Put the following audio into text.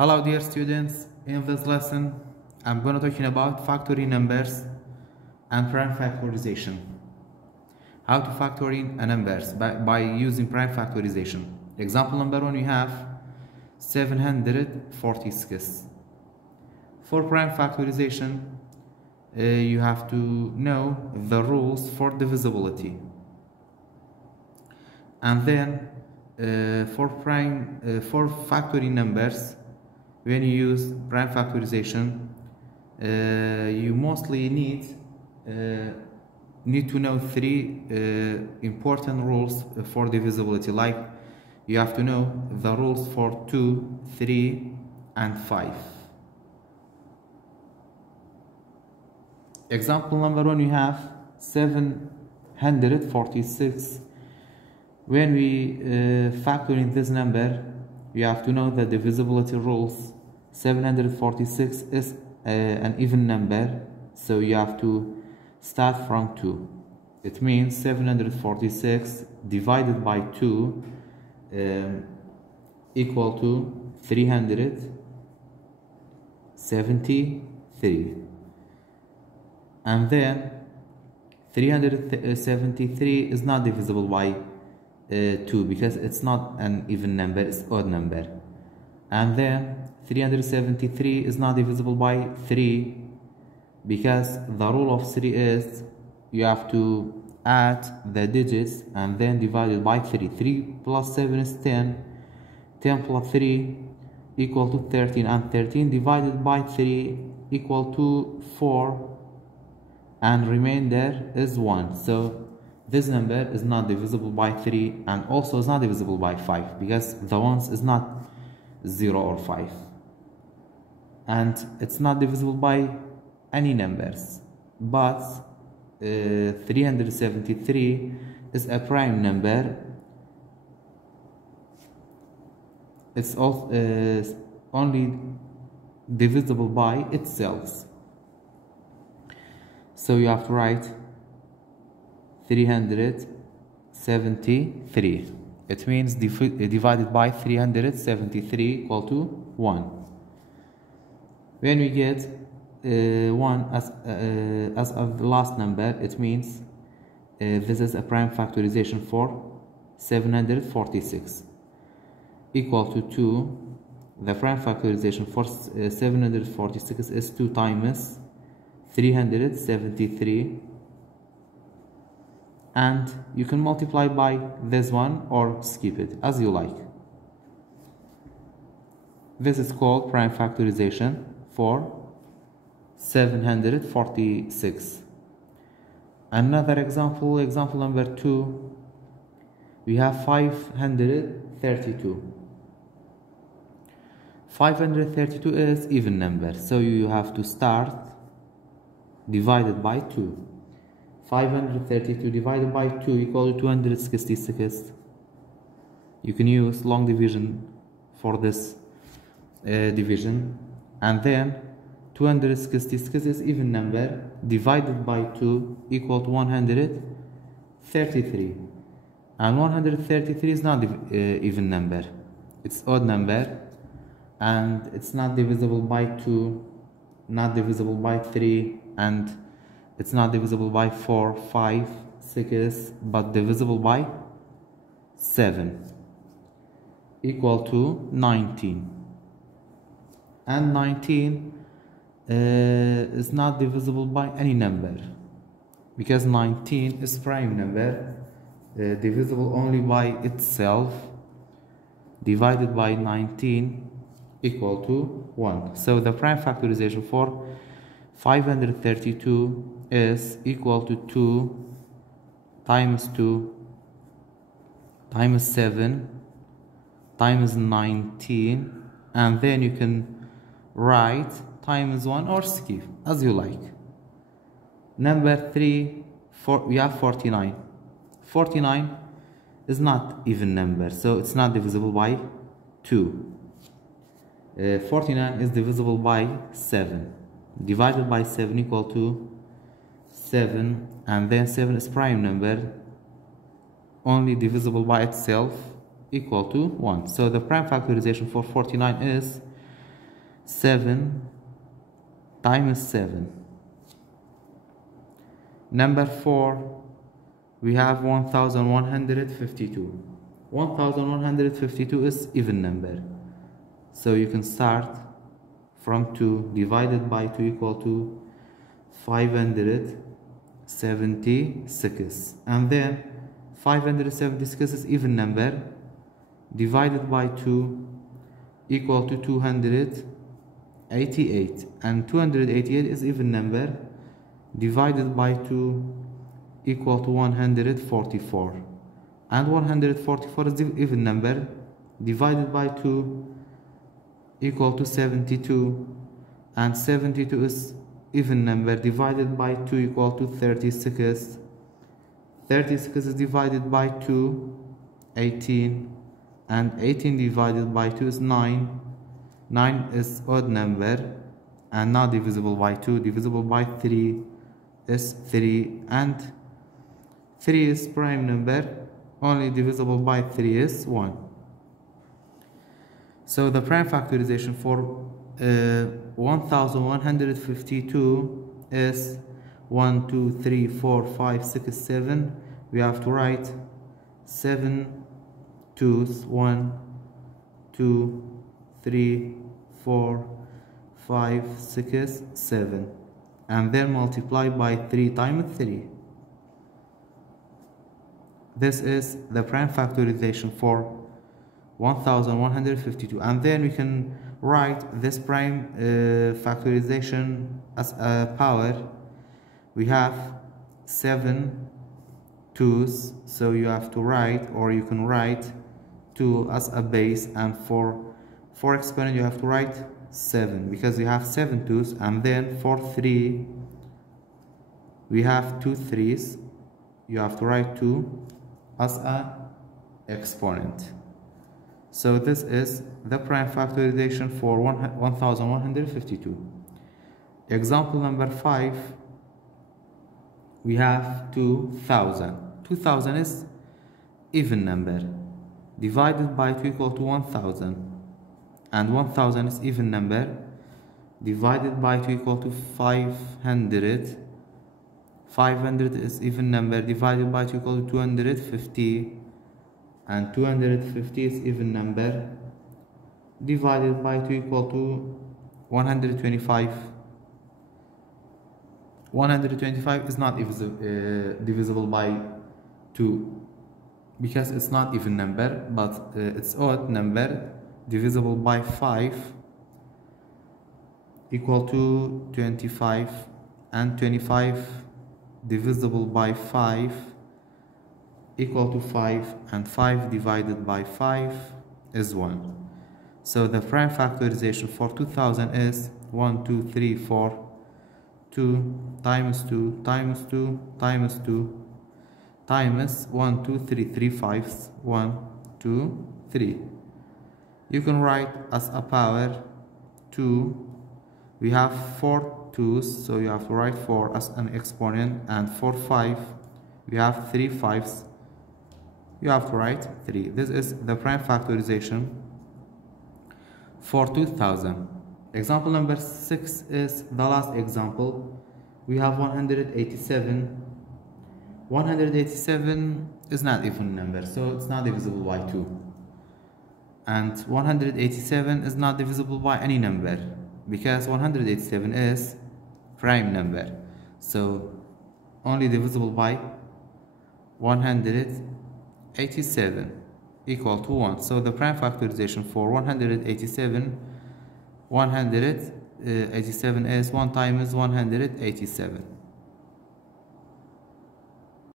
Hello dear students, in this lesson I'm going to talking about factoring numbers and prime factorization. How to factor in a numbers by using prime factorization. Example number 1, we have 746. For prime factorization, you have to know the rules for divisibility. And then for factoring numbers, when you use prime factorization, you mostly need to know three important rules for divisibility. Like you have to know the rules for 2, 3, and 5. Example number 1, we have 746. When we factor in this number, you have to know the divisibility rules. 746 is an even number, so you have to start from 2. It means 746 divided by 2 equal to 373. And then 373 is not divisible by 2 because it's not an even number, it's odd number. And then 373 is not divisible by 3 because the rule of 3 is you have to add the digits and then divide it by 3. 3 plus 7 is 10. 10 plus 3 equal to 13, and 13 divided by 3 equal to 4, and remainder is 1. So this number is not divisible by 3 and also is not divisible by 5 because the ones is not 0 or 5. And it's not divisible by any numbers. But 373 is a prime number. It's also only divisible by itself. So you have to write 373. It means divided by 373 equal to 1. When we get 1 as a last number, it means this is a prime factorization for 746 equal to 2. The prime factorization for 746 is 2 times 373, and you can multiply by this one or skip it as you like. This is called prime factorization for 746. Another example, example number 2, we have 532. 532 is even number, so you have to start divided by 2. 532 divided by 2 equal to 266. You can use long division for this division, and then 266 is even number divided by 2 equal to 133, and 133 is not even number, it's odd number, and it's not divisible by 2, not divisible by 3, and it's not divisible by 4, 5, 6, but divisible by 7 equal to 19. And 19 is not divisible by any number because 19 is prime number, divisible only by itself. Divided by 19 equal to 1. So the prime factorization for 532 is equal to 2 times 2 times 7 times 19, and then you can write times 1 or skip as you like. Number 3, we have 49. 49 is not even number, so it's not divisible by 2. 49 is divisible by 7. Divided by 7 equal to 7, and then 7 is prime number, only divisible by itself, equal to 1. So the prime factorization for 49 is 7 times 7. Number 4, we have 1152. 1152 is even number. So you can start from 2 divided by 2 equal to 576. And then 576 is even number divided by 2 equal to 288. And 288 is even number divided by 2 equal to 144. And 144 is even number divided by 2 equal to 72. And 72 is even number divided by 2 equal to 36. 36 is divided by 2, 18. And 18 divided by 2 is 9. 9 is odd number and not divisible by 2. Divisible by 3 is 3. And 3 is prime number. Only divisible by 3 is 1. So the prime factorization for 1152 is 1, 2, 3, 4, 5, 6, 7. We have to write 7 2's, 1, 2, 3, 4, 5, 6, 7. And then multiply by 3 times 3. This is the prime factorization for 1152. And then we can write this prime factorization as a power. We have 7 2's, so you have to write, or you can write 2 as a base, and for exponent you have to write 7 because you have 7 2's. And then for 3 we have 2 3's, you have to write 2 as a exponent. So this is the prime factorization for 1152. Example number 5, we have 2000. 2000 is even number divided by 2 equal to 1000. And 1000 is even number divided by 2 equal to 500. 500 is even number divided by 2 equal to 250. And 250 is even number divided by 2 equal to 125. 125 is not divisible by 2 because it's not even number, but it's odd number divisible by 5 equal to 25, and 25 divisible by 5 equal to 5, and 5 divided by 5 is 1. So the prime factorization for 2000 is 1, 2, 3, 4, 2 times 2 times 2 times 2 times 1, 2, 3, 3 5s, 1, 2, 3. You can write as a power 2. We have 4 2's, so you have to write 4 as an exponent, and for 5 we have 3 5's, you have to write 3. This is the prime factorization for 2000. Example number 6 is the last example. We have 187. 187 is not even number, so it's not divisible by 2. And 187 is not divisible by any number because 187 is prime number. So only divisible by 187 equal to 1. So the prime factorization for 187 is 1 times 187.